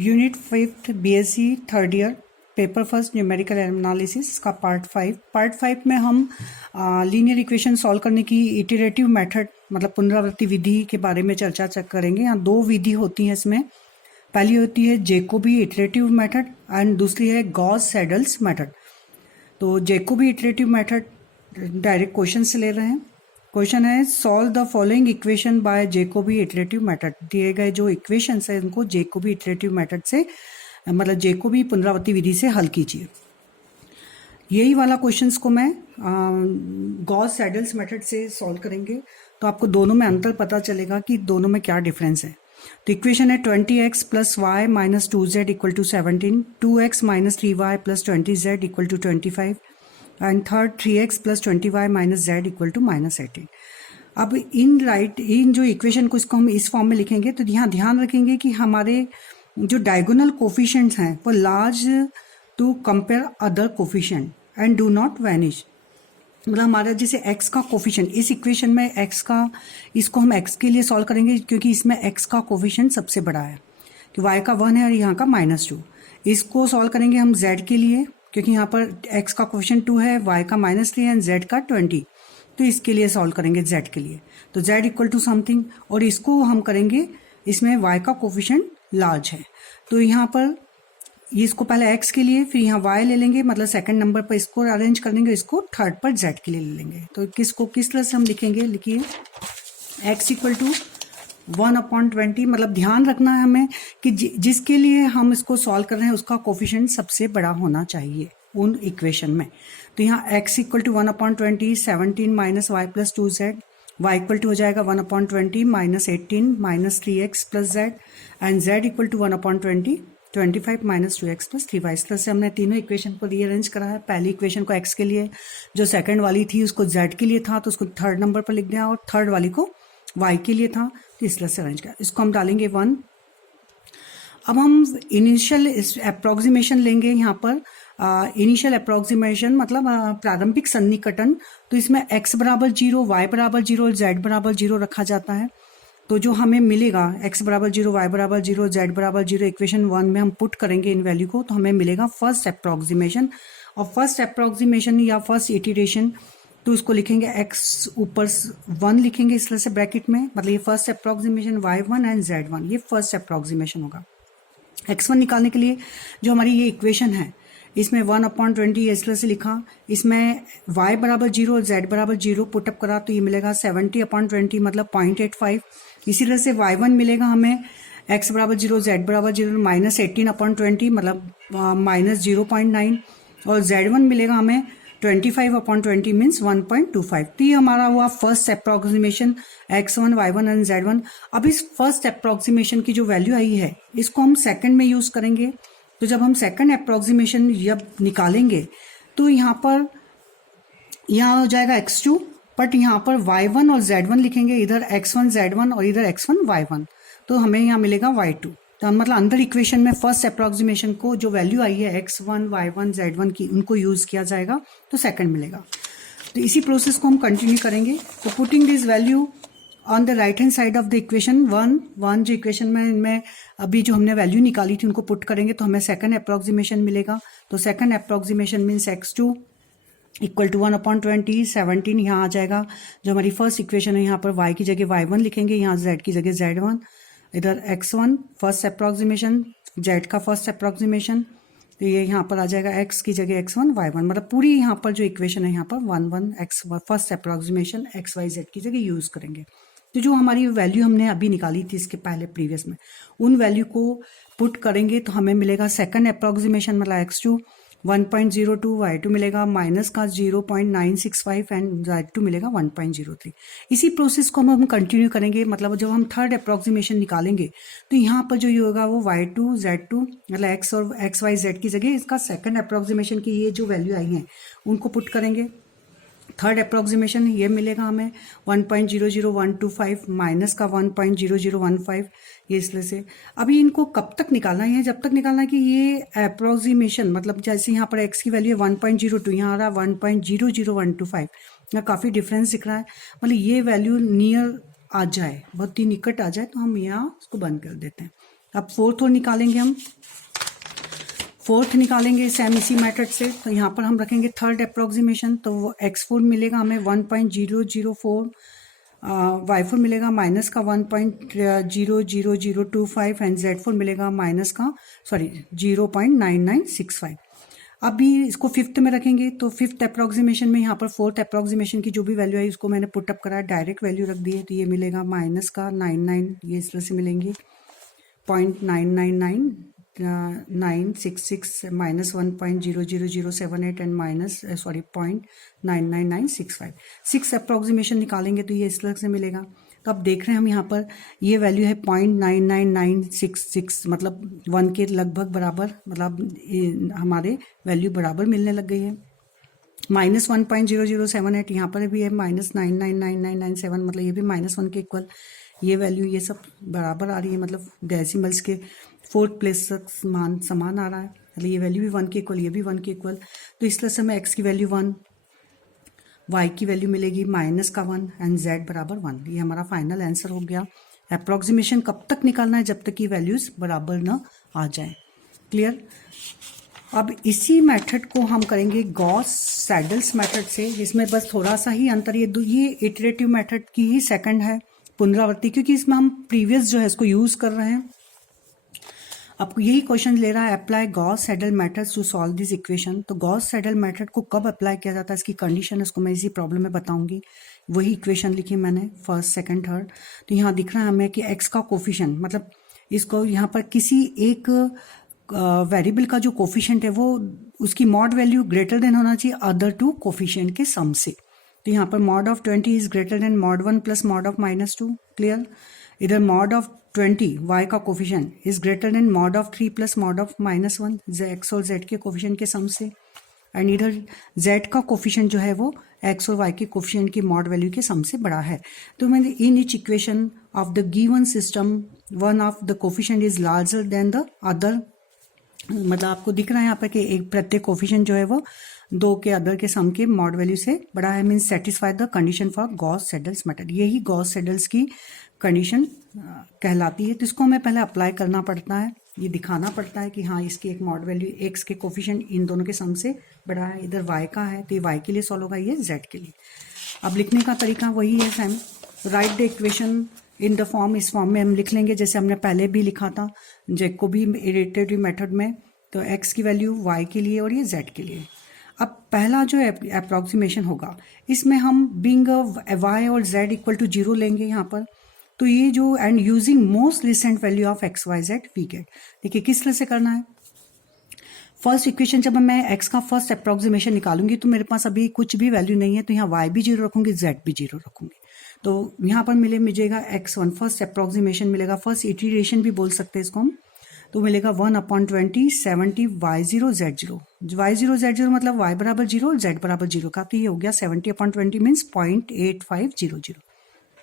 Unit 5th BSc third year paper first numerical analysis का part 5 में हम linear equation solve करने की इटरेटिव मेथड मतलब पुनरावृत्ति विधि के बारे में चर्चा करेंगे। यहाँ दो विधि होती हैं इसमें। पहली होती है जैकोबी इटरेटिव मेथड एंड दूसरी है गॉस सैडल्स मेथड। तो Jacobi iterative method direct question से ले रहे हैं। क्वेश्चन है solve the following equation by Jacobi iterative method. दिए गए जो इक्वेशन है उनको जैकोबी इटरेटिव मेथड से मतलब जैकोबी पुनरावृत्ति विधि से हल कीजिए। यही वाला क्वेश्चंस को मैं गॉस सैडल्स मेथड से सॉल्व करेंगे तो आपको दोनों में अंतर पता चलेगा कि दोनों में क्या डिफरेंस है। तो इक्वेशन है 20x plus y minus 2z equal to 17, 2x minus 3y plus 20z equal to 25 and third 3x plus 20y minus z equal to minus 18। अब इन जो इक्वेशन को इसको हम इस फॉर्म में लिखेंगे तो यहाँ ध्यान रखेंगे कि हमारे जो डायगोनल कोफिशिएंट्स हैं वो large to compare other coefficient and do not vanish. मतलब हमारा जैसे x का कोफिशिएंट इस इक्वेशन में x का इसको हम x के लिए सॉल्व करेंगे क्योंकि इसमें x का कोफिशिएंट सबसे बड़ा है कि y का 1 है और यहाँ का -2। इसको सॉल्व करेंगे हम z के लिए क्योंकि यहाँ पर x का कोफिशिएंट 2 है, y का -3 है एंड z का 20। तो इसके लिए सॉल्व करेंगे z के लिए तो z इक्वल टू समथिंग और इसको हम करेंगे इसमें y का कोफिशिएंट लार्ज है। तो यहाँ पर इसको पहले x के लिए फिर यहाँ y ले लेंगे मतलब सेकंड नंबर पर इसको अरेंज कर लेंगे, इसको थर्ड पर z के लिए ले लेंगे। तो किसको किस तरह से हम लिखेंगे, लिखिए x इक्वल टू 1/20। मतलब ध्यान रखना है हमें कि जिसके लिए हम इसको सॉल्व कर रहे हैं उसका कोफिशिएंट सबसे बड़ा होना चाहिए उन इक्वेशन में। तो यहाँ x equal to 1/20, 17 minus y plus 2z, y equal to हो जाएगा 1/20 minus 18 minus 3x plus z and z equal to 1/20 25 minus 2x plus 3y। इस तरह से हमने तीनों इक्वेशन को रीअरेंज करा है। पहली इक्वेशन को x के लिए, जो सेकंड वाली थी उसको z के लिए था तो उसको थर्ड नंबर पर लिख दिया और थर्ड वाली को y के लिए था तो इस तरह से अरेंज करा। इसको हम डालेंगे 1। अब हम इनिशियल अप्रोक्सीमेशन लेंगे। यहाँ पर इनिशियल अप्रोक्सीमेशन मतलब प्रारंभिक सन्निकटन। तो इसमें x बराबर 0, y बराबर 0 और z बराबर 0 रखा जाता है। तो जो हमें मिलेगा x बराबर 0, y बराबर 0, z बराबर 0 इक्वेशन 1 में हम पुट करेंगे इन वैल्यू को तो हमें मिलेगा फर्स्ट अप्रोक्सीमेशन। और फर्स्ट अप्रोक्सीमेशन या फर्स्ट इटरेशन तो उसको लिखेंगे x ऊपर 1 लिखेंगे इस तरह से ब्रैकेट में। मतलब ये first approximation y1 and z1 ये फर्स्ट अप्रोक्सीमेशन होगा। x1 निकालने के लिए जो हमारी ये इक्वेशन है इसमें 1/20 इस तरह से लिखा, इसमें y बराबर 0 और z बराबर 0 पुटअप करा तो ये मिलेगा 70/20 मतलब 0.85। इसी तरह से y1 मिलेगा हमें x बराबर 0, z बराबर 0 माइनस 18/20 मतलब माइनस 0.9 और z1 मिलेगा हमें 25/20 मीन्स 1.25। तो ये हमारा हुआ first approximation x1, y1 and z1। अब इस फर्स्ट अप्रोक्सीमेशन की जो वैल्यू आई है इसको हम सेकंड में यूज करेंगे। तो जब हम सेकंड अप्रोक्सीमेशन जब निकालेंगे तो यहाँ हो जाएगा x2 बट यहाँ पर y1 और z1 लिखेंगे, इधर x1 z1 और इधर x1 y1 तो हमें यहाँ मिलेगा y2। तो मतलब अंदर इक्वेशन में फर्स्ट अप्रोक्सीमेशन को जो वैल्यू आई है x1, y1, z1 की उनको यूज किया जाएगा तो सेकंड मिलेगा। तो इसी प्रोसेस को हम कंटिन्यू करेंगे। तो putting this value on the right hand side of the equation 1 जो इक्वेशन में इनमें अभी जो हमने वैल्यू निकाली थी उनको पुट करेंगे तो हमें सेकंड अप्रोक्सीमेशन मिलेगा। तो second approximation means x2 equal to 1/20, 17 यहाँ आ जाएगा। जो हमारी फर्स्ट इक्वेशन है यहाँ पर y की जगह y1 लिखेंगे, यहाँ z की जगह z1, इधर x1 फर्स्ट अप्रोक्सीमेशन, z का फर्स्ट अप्रोक्सीमेशन तो ये यहाँ पर आ जाएगा x की जगह x1 y1। मतलब पूरी यहाँ पर जो इक्वेशन है यहाँ पर 1 x first approximation x y z की जगह यूज करेंगे। तो जो हमारी वैल्यू हमने अभी निकाली थी इसके पहले प्रीवियस में उन वैल्यू को पुट करेंगे तो हमें मिलेगा सेकंड अप्रोक्सीमेशन मतलब x2 1.02, y2 मिलेगा माइनस का 0.965 एंड z2 मिलेगा 1.03। इसी प्रोसेस को हम कंटिन्यू करेंगे। मतलब जब हम थर्ड अप्रोक्सीमेशन निकालेंगे तो यहाँ पर जो ये होगा वो y2 z2 मतलब x और x y z की जगह इसका सेकंड अप्रोक्सीमेशन की ये जो वैल्यू आई हैं उनको पुट करेंगे। थर्ड अप्रोक्सीमेशन ये मिलेगा हमें 1.00125 माइनस का 1.0015 ये इस तरह से। अभी इनको कब तक निकालना है, जब तक निकालना है कि ये अप्रोक्सीमेशन मतलब जैसे यहाँ पर x की वैल्यू है 1.02, यहाँ आ रहा है 1.00125, यहाँ काफ़ी डिफरेंस दिख रहा है। मतलब ये वैल्यू नियर आ जाए, बहुत ही निकट आ जाए तो हम यहाँ उसको बंद कर देते हैं। अब फोर्थ और निकालेंगे हम, फोर्थ निकालेंगे सेम इसी मेथड से। तो यहाँ पर हम रखेंगे थर्ड अप्रोक्सीमेशन, तो वो x4 मिलेगा हमें 1.004, y4 मिलेगा माइनस का 1.00025 एंड z4 मिलेगा माइनस का 0.9965। अभी इसको फिफ्थ में रखेंगे, तो फिफ्थ अप्रोक्सीमेशन में यहाँ पर फोर्थ अप्रोक्सीमेशन की जो भी वैल्यू है उसको मैंने पुटअप करा, डायरेक्ट वैल्यू रख दी है। तो ये मिलेगा माइनस का 99, ये इस तरह से मिलेंगे 0.999966 minus 1.00078 and minus 0.999965। Six approximation निकालेंगे तो ये इस तरह से मिलेगा। तो अब देख रहे हैं हम यहाँ पर ये वैल्यू है 0.99966, मतलब 1 के लगभग बराबर, मतलब हमारे वैल्यू बराबर मिलने लग गई है। माइनस 1.0078 यहाँ पर भी है, माइनस 999997, मतलब ये भी -1 के इक्वल। ये वैल्यू ये सब बराबर आ रही है, मतलब डेसिमल्स के फोर्थ प्लेस तक समान आ रहा है, मतलब ये वैल्यू भी 1 के इक्वल, ये भी 1 के इक्वल। तो इस तरह से हमें x की वैल्यू 1, y की वैल्यू मिलेगी माइनस का 1 एंड z बराबर 1। ये हमारा फाइनल आंसर हो गया। अप्रोक्सीमेशन कब तक निकालना है? जब तक कि वैल्यूज बराबर ना आ जाए। क्लियर? अब इसी मेथड को हम करेंगे गॉस सैडल्स मेथड से। इसमें बस थोड़ा सा ही अंतर, ये इटरेटिव मेथड की ही सेकंड है, पुनरावृत्ति, क्योंकि इसमें हम प्रीवियस जो है इसको यूज कर रहे हैं। आपको यही क्वेश्चन ले रहा है, apply Gauss Seidel method to solve this equation. तो गॉस सैडल मेथड को कब अप्लाई किया जाता है, इसकी कंडीशन इसको मैं इसी प्रॉब्लम में बताऊंगी। वही इक्वेशन लिखी मैंने, फर्स्ट सेकंड थर्ड। तो यहाँ दिख रहा है हमें कि एक्स का कोफिशिएंट, मतलब इसको यहाँ पर किसी एक वेरिएबल का जो कोफिशिएंट है वो उसकी मॉड वैल्यू ग्रेटर देन होना चाहिए अदर टू कोफिशिएंट के सम से। तो यहाँ पर mod of 20 is greater than mod 1 plus mod of -2। Clear? इधर मॉड ऑफ 20 y का coefficient is greater than mod of 3 plus mod of -1 x और z के कोफिशिएंट के सम से। एंड इधर z का कोफिशिएंट जो है वो x और y के कोफिशिएंट की मॉड वैल्यू के सम से बड़ा है। तो मैंने in each equation of the given system one of the coefficient is larger than the other, मतलब आपको दिख रहा है यहाँ पर कि एक प्रत्येक कोफिशिएंट जो है वो दो के अदर के सम के मॉड वैल्यू से बड़ा है, means satisfy the condition for Gauss Seidel's method. यही गॉस सैडल्स की कंडीशन कहलाती है। तो इसको हमें पहले अप्लाई करना पड़ता है, ये दिखाना पड़ता है कि हाँ इसकी एक मॉड वैल्यू x के कोफिशिएंट इन दोनों के सम से बड़ा है, इधर y का है तो ये y के लिए सॉल्व होगा, ये z के लिए। अब लिखने का तरीका वही है same, right the equation in the form, इस फॉर्म में हम लिख लेंगे जैसे हमने पहले भी लिखा था जैकोबी इटरेटिव मेथड में। तो x की वैल्यू y के लिए और ये z के लिए। अब पहला जो अप्रोक्सीमेशन होगा इसमें हम बिंग y और z इक्वल टू 0 लेंगे यहाँ पर। तो ये जो and using most recent value of x y z we get. देखिए किस तरह से करना है। फर्स्ट इक्वेशन जब मैं x का फर्स्ट अप्रोक्सीमेशन निकालूंगी तो मेरे पास अभी कुछ भी वैल्यू नहीं है, तो यहाँ y भी 0 रखूंगी, z भी 0 रखूंगी। तो यहाँ पर मिलेगा x1 फर्स्ट अप्रोक्सीमेशन मिलेगा, फर्स्ट इटरेशन भी बोल सकते हैं इसको हम। तो मिलेगा 1/20 70 y0 z0, y0 z0 मतलब y बराबर 0 और z बराबर 0 का, तो ये हो गया 70/20 मीन्स 0.8500।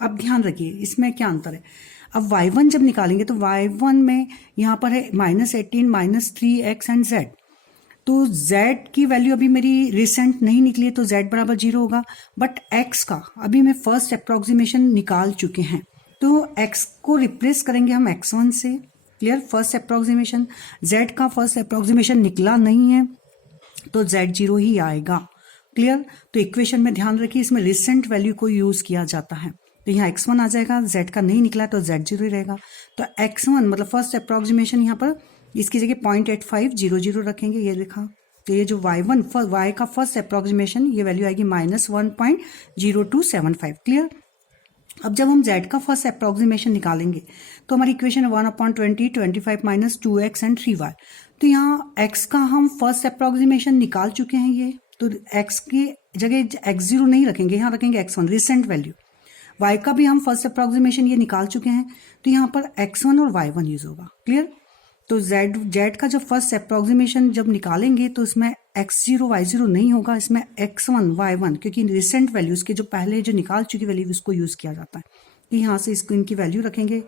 अब ध्यान रखिए इसमें क्या अंतर है। अब y1 जब निकालेंगे तो y1 में यहाँ पर है -18 -3x एंड z। तो z की वैल्यू अभी मेरी रिसेंट नहीं निकली है तो z बराबर 0 होगा, बट x का अभी मैं फर्स्ट अप्रोक्सीमेशन निकाल चुके हैं तो x को रिप्लेस करेंगे हम x1 से। क्लियर? फर्स्ट अप्रोक्सीमेशन, z का फर्स्ट अप्रोक्सीमेशन निकला नहीं है तो z0 ही आएगा। क्लियर? तो इक्वेशन में ध्यान रखिए इसमें रिसेंट वैल्यू को यूज किया जाता है, तो यहाँ x1 आ जाएगा, z का नहीं निकला तो z0 ही रहेगा। तो x1 मतलब फर्स्ट अप्रोक्सीमेशन यहाँ पर इसकी जगह 0.8500 रखेंगे, ये लिखा। तो ये जो y1 y का फर्स्ट अप्रोक्सीमेशन ये वैल्यू आएगी -1.0275। क्लियर? अब जब हम z का फर्स्ट अप्रोक्सीमेशन निकालेंगे तो हमारी इक्वेशन है 1/20 25 -2x एंड 3y। तो यहाँ x का हम फर्स्ट अप्रोक्सीमेशन निकाल चुके हैं, ये तो x की जगह x0 नहीं रखेंगे, यहाँ रखेंगे x1 रिसेंट वैल्यू। y का भी हम फर्स्ट अप्रोक्सीमेशन ये निकाल चुके हैं तो यहाँ पर x1 और y1 यूज होगा। क्लियर? तो z का जब फर्स्ट अप्रोक्सीमेशन जब निकालेंगे तो इसमें x0 y0 नहीं होगा, इसमें x1 y1, क्योंकि रिसेंट वैल्यूज के जो पहले जो निकाल चुकी वैल्यू उसको यूज किया जाता है। तो यहाँ से इसको इनकी वैल्यू रखेंगे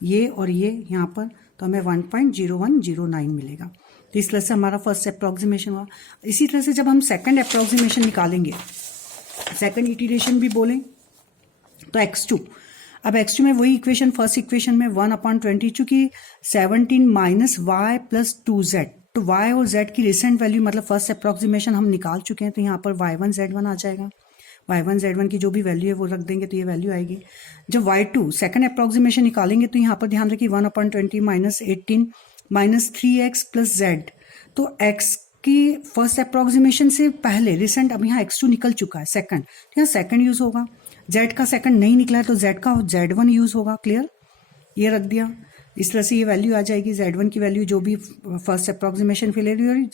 ये और ये यहाँ पर, तो हमें 1.0109 मिलेगा। तो इस तरह से हमारा फर्स्ट अप्रोक्सीमेशन हुआ। इसी तरह से जब हम सेकंड अप्रोक्सीमेशन निकालेंगे, सेकंड इटरेशन भी बोलें तो x2। अब x2 में वही इक्वेशन, फर्स्ट इक्वेशन में 1/20, चूंकि 17 माइनस वाई प्लस 2z, तो y और z की रिसेंट वैल्यू मतलब फर्स्ट अप्रोक्सीमेशन हम निकाल चुके हैं, तो यहाँ पर y1 z1 आ जाएगा। y1 z1 की जो भी वैल्यू है वो रख देंगे तो ये वैल्यू आएगी। जब y2 सेकंड अप्रोक्सीमेशन निकालेंगे तो यहाँ पर ध्यान रखिए 1/20 minus 18 minus 3x plus Z, तो x की फर्स्ट अप्रोक्सीमेशन से पहले रिसेंट, अब यहाँ x2 निकल चुका है सेकंड, तो यहाँ सेकंड यूज होगा। z का सेकंड नहीं निकला है तो z का z1 यूज होगा। क्लियर, ये रख दिया। इस तरह से ये वैल्यू आ जाएगी, z1 की वैल्यू जो भी फर्स्ट अप्रोक्सीमेशन फिल और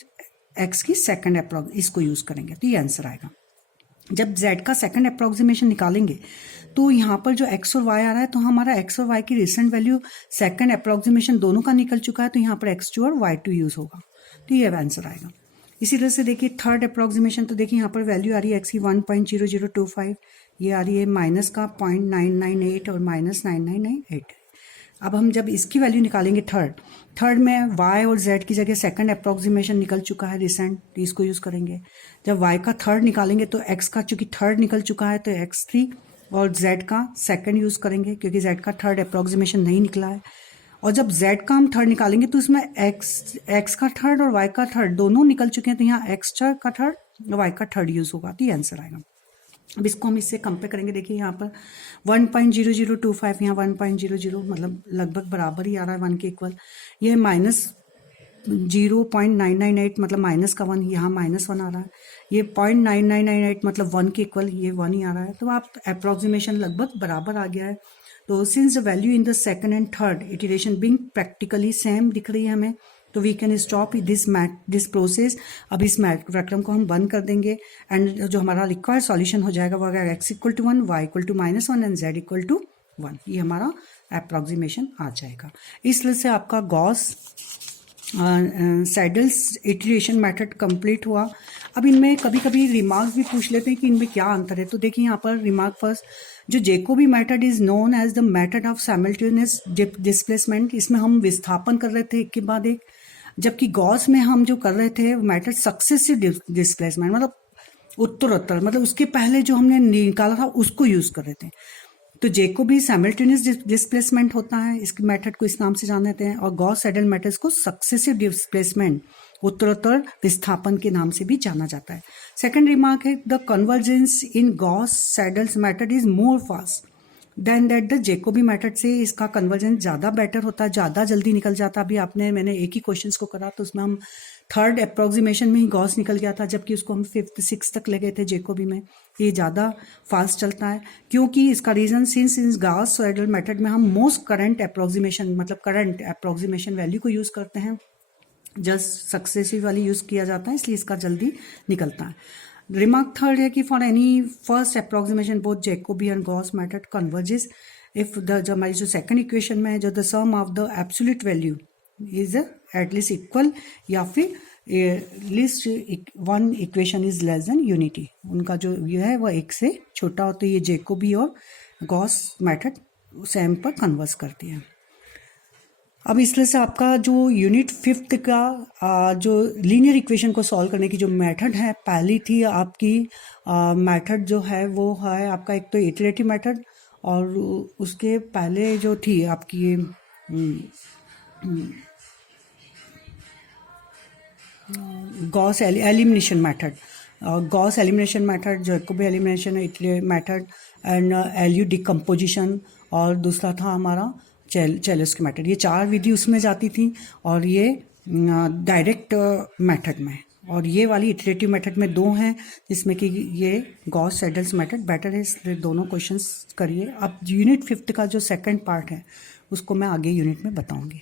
x की सेकंड अप्रोक्स, इसको यूज करेंगे तो ये आंसर आएगा। जब z का सेकंड अप्रोक्सीमेशन निकालेंगे तो यहाँ पर जो x और y आ रहा है, तो हमारा x और y की रिसेंट वैल्यू सेकंड अप्रोक्सीमेशन दोनों का निकल चुका है, तो यहाँ पर x2 और y2 यूज होगा, तो ये आंसर आएगा। इसी तरह से देखिए थर्ड अप्रोक्सीमेशन, तो देखिए यहाँ पर वैल्यू आ रही है x की 1.0025, ये आ रही है माइनस का 0.998 और माइनस 9998। अब हम जब इसकी वैल्यू निकालेंगे थर्ड में y और z की जगह सेकंड अप्रोक्सीमेशन निकल चुका है रिसेंट, तो इसको यूज करेंगे। जब y का थर्ड निकालेंगे तो x का चूंकि थर्ड निकल चुका है तो x3 और z का सेकंड यूज करेंगे, क्योंकि z का थर्ड अप्रोक्सीमेशन नहीं निकला है। और जब z का हम थर्ड निकालेंगे तो इसमें x का थर्ड और y का थर्ड दोनों निकल चुके हैं, तो यहाँ x का थर्ड y का थर्ड यूज होगा, तो ये आंसर आएगा। अब इसको हम इससे कंपेयर करेंगे। देखिए यहाँ पर 1.0025, यहाँ 1.00 मतलब लगभग बराबर ही आ रहा है 1 के इक्वल। ये माइनस 0.998 मतलब माइनस का 1, यहाँ -1 आ रहा है। ये 0.9998 मतलब 1 के इक्वल, ये 1 ही आ रहा है। तो आप अप्रोक्सीमेशन लगभग बराबर आ गया है। तो since the value in the second and third iteration being practically same दिख रही है हमें, तो we can stop this process. अब इस मैथ्रेक्टम को हम बंद कर देंगे एंड जो हमारा रिक्वायर्ड सॉल्यूशन हो जाएगा वो अगर x equal to 1, y equal to -1 and z equal to 1, ये हमारा अप्रोक्सीमेशन आ जाएगा। इस तरह से आपका Gauss saddles iteration method complete हुआ। अब इनमें कभी कभी रिमार्क्स भी पूछ लेते हैं कि इनमें क्या अंतर है। तो देखिए यहाँ पर रिमार्क फर्स्ट, जो Jacobi method is known as the method of simultaneous displacement, इसमें हम विस्थापन कर रहे थे एक के बाद एक, जबकि गॉस में हम जो कर रहे थे मेथड सक्सेसिव डिस्प्लेसमेंट, मतलब उत्तरोत्तर, मतलब उसके पहले जो हमने निकाला था उसको यूज कर रहे थे। तो जैकोबी साइमल्टेनियस डिस्प्लेसमेंट होता है, इस मेथड को इस नाम से जान लेते हैं, और गॉस सैडल मेथड को सक्सेसिव डिस्प्लेसमेंट, उत्तरोत्तर विस्थापन के नाम से भी जाना जाता है। सेकंड रिमार्क है, the convergence in Gauss Seidel's method is more fast than that the Jacobi method से इसका कन्वर्जेंस ज़्यादा बेटर होता है, ज़्यादा जल्दी निकल जाता है। अभी मैंने एक ही क्वेश्चन को करा तो उसमें हम थर्ड अप्रोक्सीमेशन में ही गॉस निकल गया था, जबकि उसको हम 5th 6th तक ले गए थे जैकोबी में। ये ज़्यादा फास्ट चलता है, क्योंकि इसका reason since Gauss Seidel method में हम मोस्ट करंट अप्रोक्सीमेशन, मतलब करंट अप्रोक्सीमेशन वैल्यू को यूज़ करते हैं, जस्ट सक्सेसिव वाली यूज़ किया जाता है, इसलिए इसका जल्दी निकलता है। रिमार्क थर्ड है कि for any first approximation both Jacobi and Gauss method converges if the, जो हमारी जो सेकंड इक्वेशन में है, जो the sum of the absolute value is at least equal या फिर least one equation is less than unity, उनका जो ये है वह एक से छोटा हो, तो ये जैकोबी और गॉस मेथड सेम पर कन्वर्स करती है। अब इस तरह से आपका जो यूनिट 5th का जो लीनियर इक्वेशन को सॉल्व करने की जो मेथड है, पहली थी आपकी मेथड जो है वो है आपका एक तो इटरेटिव मेथड, और उसके पहले जो थी आपकी Gauss elimination method, Gauss elimination method, Jacobi elimination method and LU decomposition, और दूसरा था हमारा चेलेस्की मेथड। ये 4 विधि उसमें जाती थी, और ये डायरेक्ट मेथड में, और ये वाली इटरेटिव मेथड में 2 हैं, जिसमें कि ये गॉस सैडल्स मेथड बेटर है, इसलिए दोनों क्वेश्चंस करिए। अब यूनिट 5th का जो सेकंड पार्ट है उसको मैं आगे यूनिट में बताऊंगी।